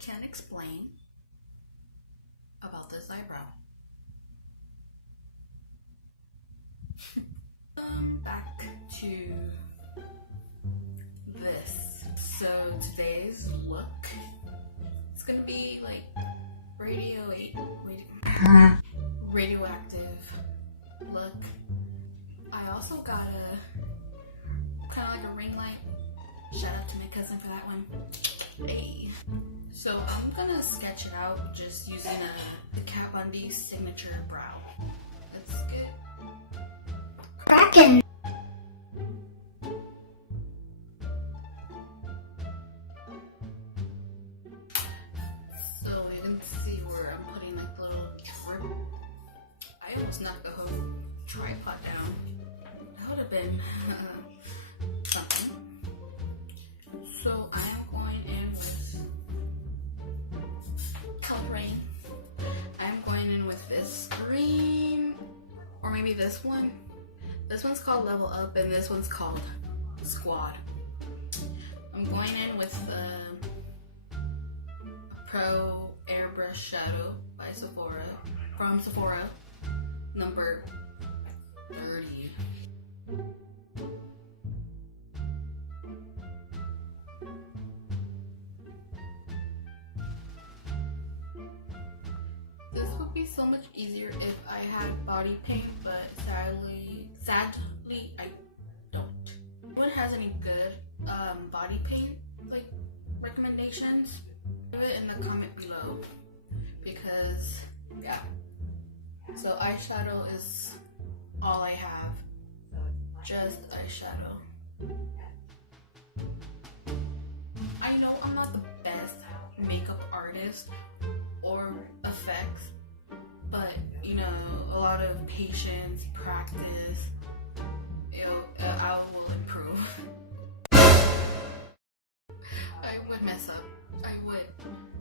can't explain about this eyebrow. Back to this. So today's look, it's gonna be like radioactive look. I also got a kind of like a ring light. Shout out to my cousin for that one. Hey. So I'm gonna sketch it out just using the Kat Von D signature brow. Let's get cracking. So you can see where I'm putting like the little drip. I almost knocked the whole tripod down. That would have been something. So I am going in with coloring. I'm going in with this green, or maybe this one. This one's called Level Up, and this one's called Squad. I'm going in with the Pro Airbrush Shadow by Sephora, from Sephora, number 30. This would be so much easier if I had body paint, but sadly I don't. If anyone has any good body paint like recommendations, leave it in the comment below, because yeah. So eyeshadow is all I have, just eyeshadow. I know I'm not the best makeup artist or effects, but you know, a lot of patience, practice, I will improve. I would mess up, I would.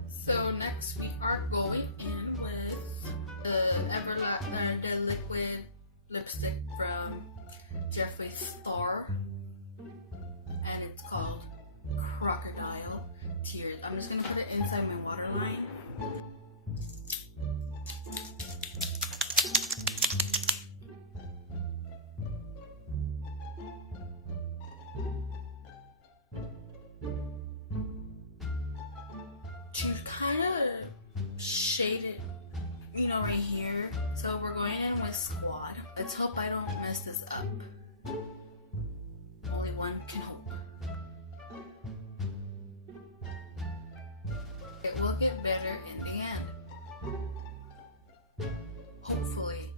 So next we are going in with the liquid lipstick from Jeffree Star, and it's called Crocodile Tears. I'm just gonna put it inside my waterline. To kind of shade it, you know, right here. So we're going in with Squad. Let's hope I don't mess this up. Only one can hope. It will get better in the end. Hopefully.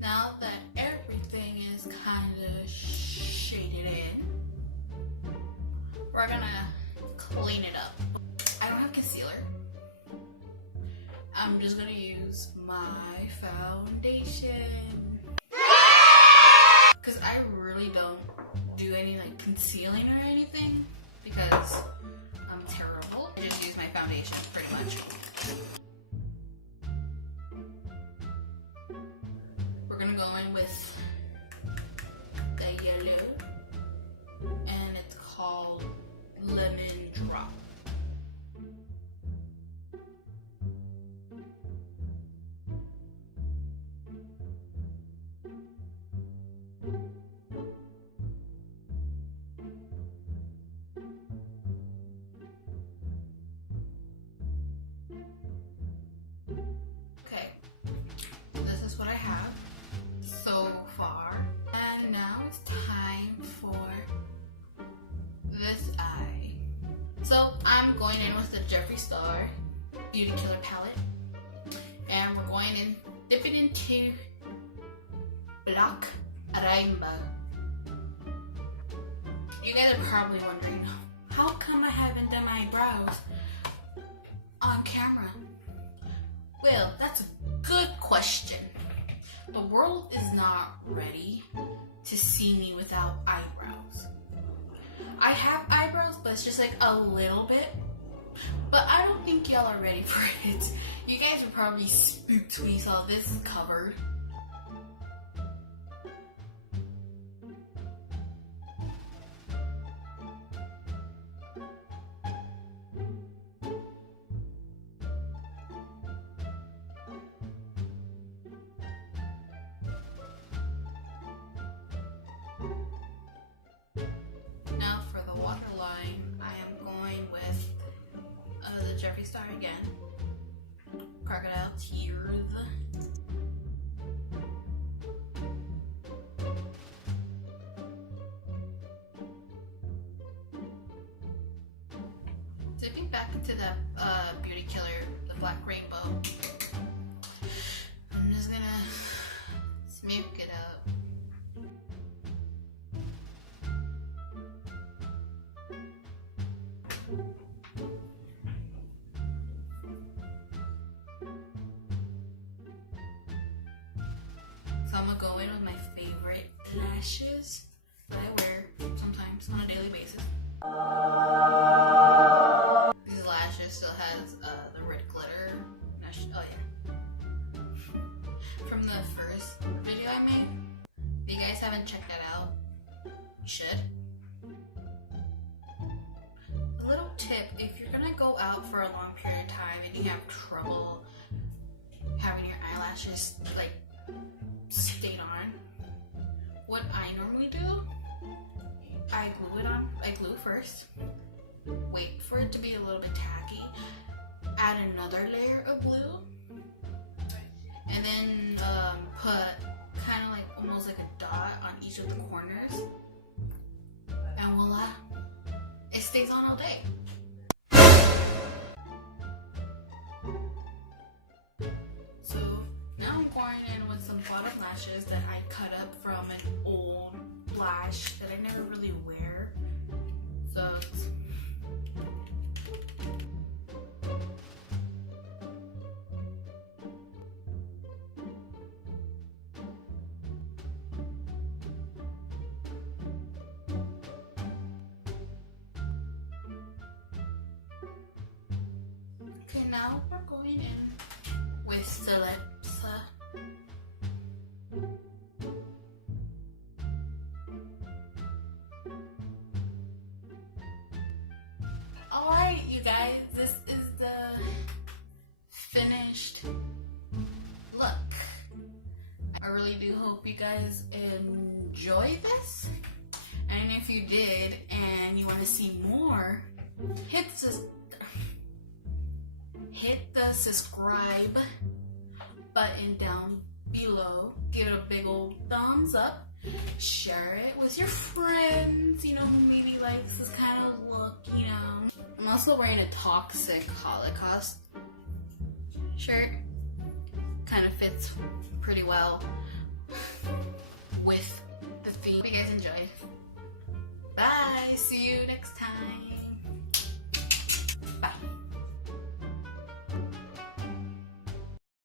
Now that everything is kind of shaded in, we're gonna clean it up. I don't have concealer. I'm just gonna use my foundation, because I really don't do any like concealing or anything, because I'm terrible. I just use my foundation pretty much. We're gonna go in with the yellow, and it's called Lemon Drop. Okay, this is what I have so far, and now it's time for this eye. So I'm going in with the Jeffree Star Beauty Killer palette, and we're going in, dip it into Black Rainbow. You guys are probably wondering, how come I haven't done my brows on camera? Well, that's a good question. The world is not ready to see me without eyebrows. I have eyebrows, but it's just like a little bit. But I don't think y'all are ready for it. You guys were probably spooked when you saw this covered. Now for the waterline, I am going with the Jeffree Star again. Crocodile Tears. Dipping back into that beauty killer, the Black Rainbow. I'm just gonna smoke it up. So I'm gonna go in with my favorite lashes that I wear sometimes on a daily basis. These lashes still has the red glitter. Oh yeah. From the first video I made. If you guys haven't checked that out, you should. A little tip, if you're gonna go out for a long period of time and you have trouble having your eyelashes like stayed on, what I normally do, I glue it on. I glue first, wait for it to be a little bit tacky, add another layer of glue, and then put kind of like almost like a dot on each of the corners, and voila, it stays on all day. So now I'm going in with some bottom lashes that I cut up from an old lash that I never really wear. So okay, now we're going in with the lips. Alright, you guys, this is the finished look. I really do hope you guys enjoy this. And if you did and you want to see more, hit the subscribe button down below. Give it a big old thumbs up. Share it with your friends, you know, who maybe likes this kind of look, you know. I'm also wearing a Toxic Holocaust shirt. Kind of fits pretty well with the theme. Hope you guys enjoyed. Bye! See you next time.